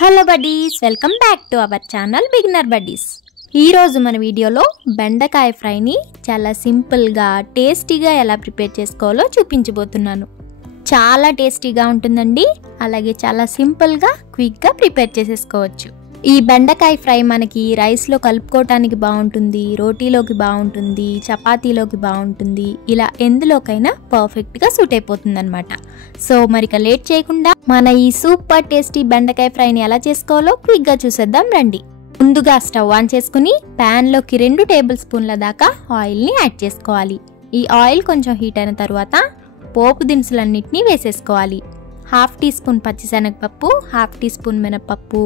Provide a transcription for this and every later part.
Hello buddies, welcome back to our channel beginner buddies. ఈరోజు మన వీడియోలో బెండకాయ ఫ్రైని చాలా సింపుల్గా టేస్టీగా ఎలా ప్రిపేర్ చేసుకోవాలో చూపించబోతున్నాను. చాలా టేస్టీగా ఉంటుందండి, అలాగే చాలా సింపుల్గా క్విక్గా ప్రిపేర్ చేసేసుకోవచ్చు. ఈ బెండకాయ ఫ్రై మనకి రైస్లో కలుపుకోవటానికి బాగుంటుంది, రోటీలోకి బాగుంటుంది, చపాతీలోకి బాగుంటుంది, ఇలా ఎందులోకైనా పర్ఫెక్ట్గా సూట్ అయిపోతుంది అనమాట. సో మరిక లేట్ చేయకుండా మన ఈ సూపర్ టేస్టీ బెండకాయ ఫ్రైని ఎలా చేసుకోవాలో క్విక్గా చూసేద్దాం రండి. ముందుగా స్టవ్ ఆన్ చేసుకుని ప్యాన్లోకి 2 టేబుల్ స్పూన్ల దాకా ఆయిల్ని యాడ్ చేసుకోవాలి. ఈ ఆయిల్ కొంచెం హీట్ అయిన తర్వాత పోపు దినుసులన్నింటినీ వేసేసుకోవాలి. 1/2 టీ స్పూన్ పచ్చిశనగపప్పు, 1/2 టీ స్పూన్ మినపప్పు,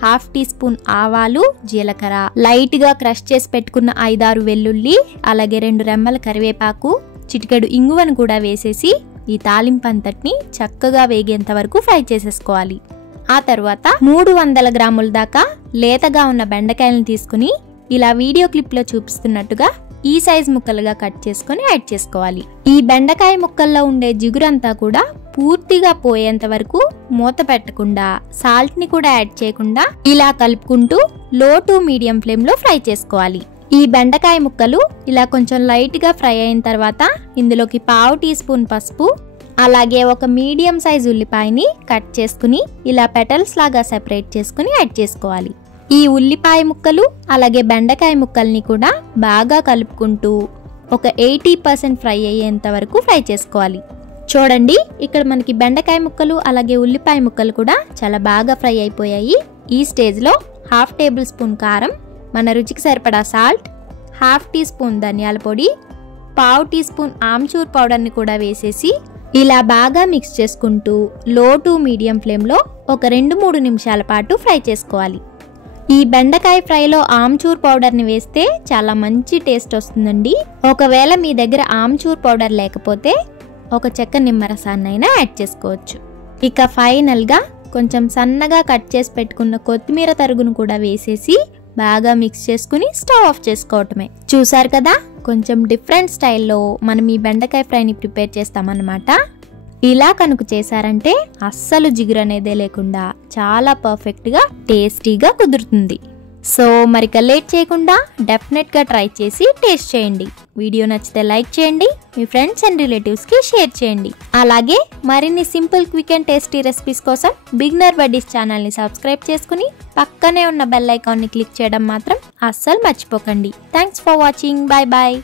1/2 టీ స్పూన్ ఆవాలు, జీలకర్ర, లైట్ గా క్రష్ చేసి పెట్టుకున్న 5-6 వెల్లుల్లి, అలాగే 2 రెమ్మల కరివేపాకు, చిటికెడు ఇంగువను కూడా వేసేసి ఈ తాలింపు అంతటిని చక్కగా వేగేంత వరకు ఫ్రై చేసేసుకోవాలి. ఆ తర్వాత 300 గ్రాముల దాకా లేతగా ఉన్న బెండకాయలను తీసుకుని ఇలా వీడియో క్లిప్ లో చూపిస్తున్నట్టుగా ఈ సైజ్ ముక్కలుగా కట్ చేసుకుని యాడ్ చేసుకోవాలి. ఈ బెండకాయ ముక్కల్లో ఉండే జిగురంతా కూడా పూర్తిగా పోయేంత వరకు మూత పెట్టకుండా, సాల్ట్ ని కూడా యాడ్ చేయకుండా ఇలా కలుపుకుంటూ లో టు మీడియం ఫ్లేమ్ లో ఫ్రై చేసుకోవాలి. ఈ బెండకాయ ముక్కలు ఇలా కొంచెం లైట్ గా ఫ్రై అయిన తర్వాత ఇందులోకి 1/2 టీ స్పూన్ పసుపు, అలాగే ఒక మీడియం సైజ్ ఉల్లిపాయని కట్ చేసుకుని ఇలా పెటల్స్ లాగా సెపరేట్ చేసుకుని యాడ్ చేసుకోవాలి. ఈ ఉల్లిపాయ ముక్కలు అలాగే బెండకాయ ముక్కల్ని కూడా బాగా కలుపుకుంటూ ఒక 80% ఫ్రై అయ్యేంత వరకు ఫ్రై చేసుకోవాలి. చూడండి, ఇక్కడ మనకి బెండకాయ ముక్కలు అలాగే ఉల్లిపాయ ముక్కలు కూడా చాలా బాగా ఫ్రై అయిపోయాయి. ఈ స్టేజ్లో 1/2 టేబుల్ స్పూన్ కారం, మన రుచికి సరిపడా సాల్ట్, 1/2 టీ స్పూన్ ధనియాల పొడి, 1/2 టీ స్పూన్ ఆమ్చూర్ పౌడర్ని కూడా వేసేసి ఇలా బాగా మిక్స్ చేసుకుంటూ లో టు మీడియం ఫ్లేమ్లో ఒక 2-3 నిమిషాల పాటు ఫ్రై చేసుకోవాలి. ఈ బెండకాయ ఫ్రైలో ఆమ్చూర్ పౌడర్ని వేస్తే చాలా మంచి టేస్ట్ వస్తుందండి. ఒకవేళ మీ దగ్గర ఆమ్చూర్ పౌడర్ లేకపోతే ఒక చెక్క నిమ్మరసాన్నైనా యాడ్ చేసుకోవచ్చు. ఇక ఫైనల్గా కొంచెం సన్నగా కట్ చేసి పెట్టుకున్న కొత్తిమీర తరుగును కూడా వేసేసి బాగా మిక్స్ చేసుకుని స్టవ్ ఆఫ్ చేసుకోవటమే. చూసారు కదా, కొంచెం డిఫరెంట్ స్టైల్లో మనం ఈ బెండకాయ ఫ్రైని ప్రిపేర్ చేస్తామన్నమాట. ఇలా కనుక చేశారంటే అస్సలు జిగురు అనేదే లేకుండా చాలా పర్ఫెక్ట్గా టేస్టీగా కుదురుతుంది. సో మరిక లేట్ చేయకుండా డెఫినెట్గా ట్రై చేసి టేస్ట్ చేయండి. వీడియో నచ్చితే లైక్ చేయండి, మీ ఫ్రెండ్స్ అండ్ రిలేటివ్స్కి షేర్ చేయండి. అలాగే మరిన్ని simple, quick and tasty recipes కోసం బిగినర్ బడ్డీస్ ఛానల్ని సబ్స్క్రైబ్ చేసుకుని పక్కనే ఉన్న బెల్ ఐకాన్ని క్లిక్ చేయడం మాత్రం అస్సలు మర్చిపోకండి. Thanks for watching. Bye bye.